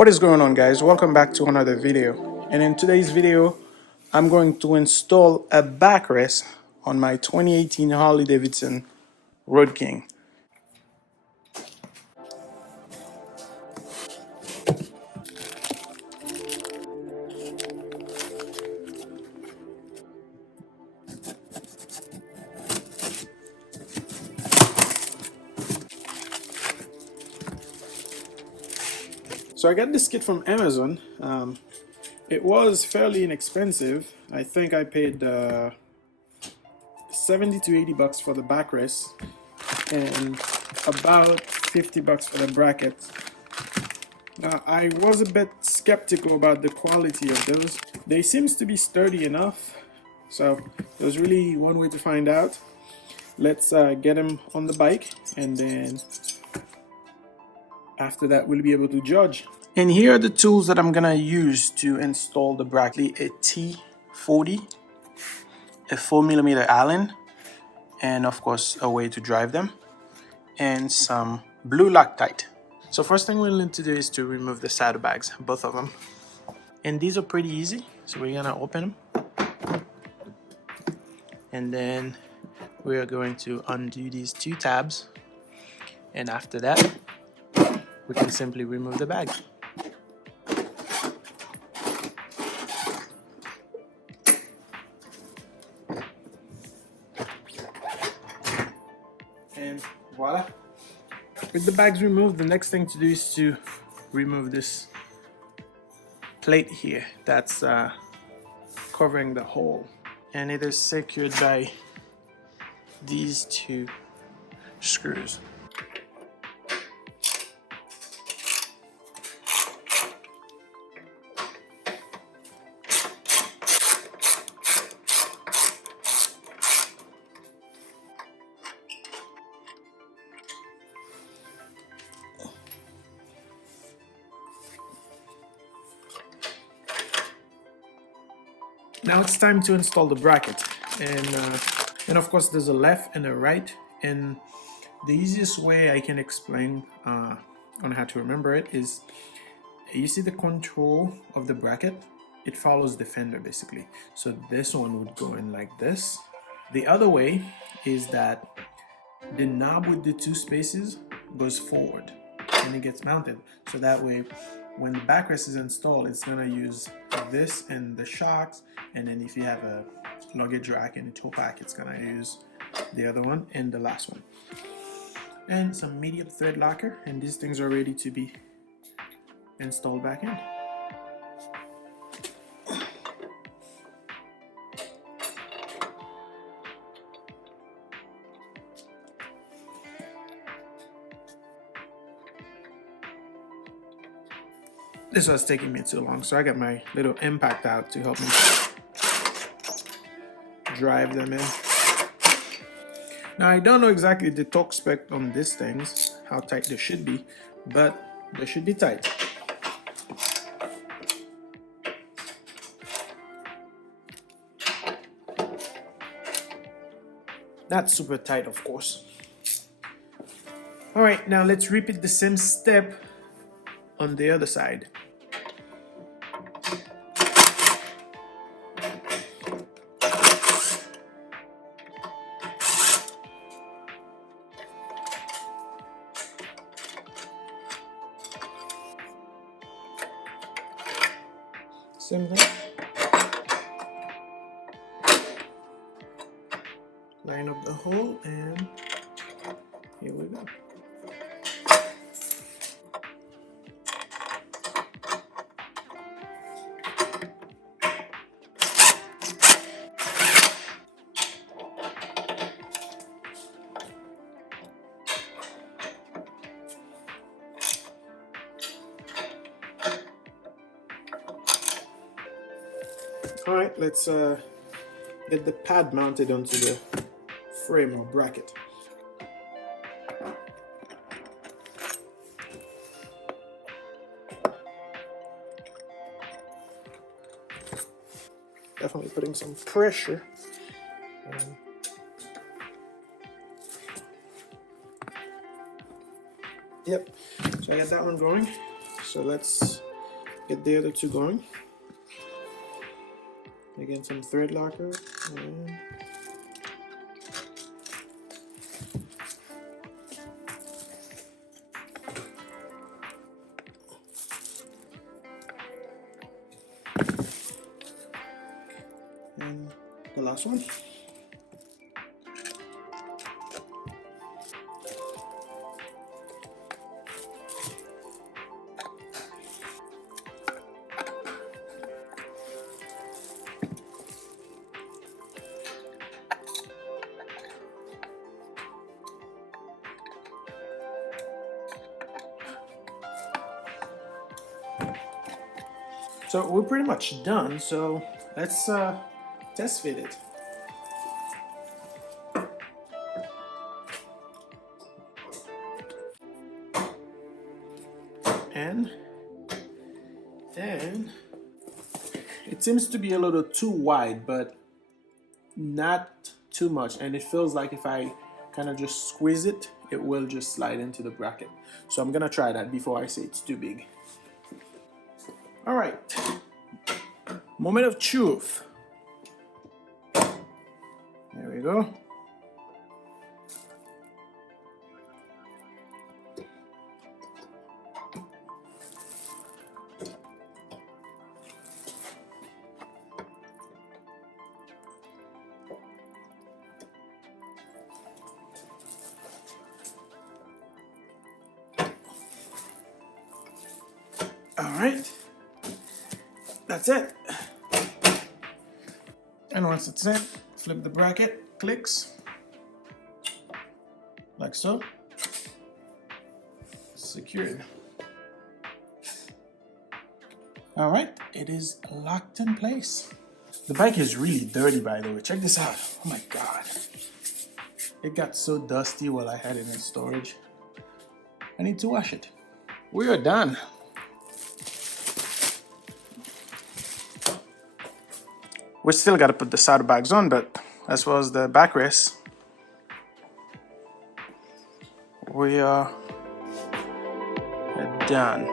What is going on, guys? Welcome back to another video. And in today's video I'm going to install a backrest on my 2018 Harley Davidson Roadking. So I got this kit from Amazon. It was fairly inexpensive. I think I paid 70 to 80 bucks for the backrest and about 50 bucks for the brackets. Now, I was a bit skeptical about the quality of those. They seems to be sturdy enough, so there's really one way to find out. Let's get them on the bike, and then after that we'll be able to judge. And here are the tools that I'm gonna use to install the bracket: a T40, a 4mm Allen, and of course a way to drive them, and some blue Loctite. So first thing we'll need to do is to remove the saddlebags, both of them. And these are pretty easy, so we're gonna open them. And then we are going to undo these two tabs. And after that, we can simply remove the bag. And voila. With the bags removed, the next thing to do is to remove this plate here that's covering the hole, and it is secured by these two screws. Now it's time to install the bracket, and of course there's a left and a right, and the easiest way I can explain on how to remember it is, you see the control of the bracket, it follows the fender basically. So this one would go in like this. The other way is that the knob with the two spaces goes forward and it gets mounted, so that way when the backrest is installed, it's gonna use this and the shocks, and then if you have a luggage rack and a tow pack, it's gonna use the other one and the last one. And some medium thread locker, and these things are ready to be installed back in. This was taking me too long, so I got my little impact out to help me drive them in. Now I don't know exactly the torque spec on these things, how tight they should be, but they should be tight. Not super tight, of course. All right, now let's repeat the same step on the other side. Same thing. Line up the hole, and here we go. All right, let's get the pad mounted onto the frame or bracket. Definitely putting some pressure. Yep, so I got that one going. So let's get the other two going. Again, some thread locker. And the last one. So we're pretty much done, so let's test fit it. And then it seems to be a little too wide, but not too much, and it feels like if I kind of just squeeze it, it will just slide into the bracket. So I'm gonna try that before I say it's too big. All right, moment of truth. There we go. All right, that's it. And once it's in, flip the bracket, clicks, like so. Secured. All right, it is locked in place. The bike is really dirty, by the way. Check this out. Oh my God. It got so dusty while I had it in storage. I need to wash it. We are done. We still got to put the saddlebags on, but as well as the backrest, we are done.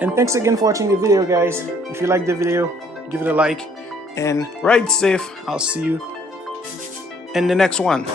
And thanks again for watching the video, guys. If you like the video, give it a like and ride safe. I'll see you in the next one.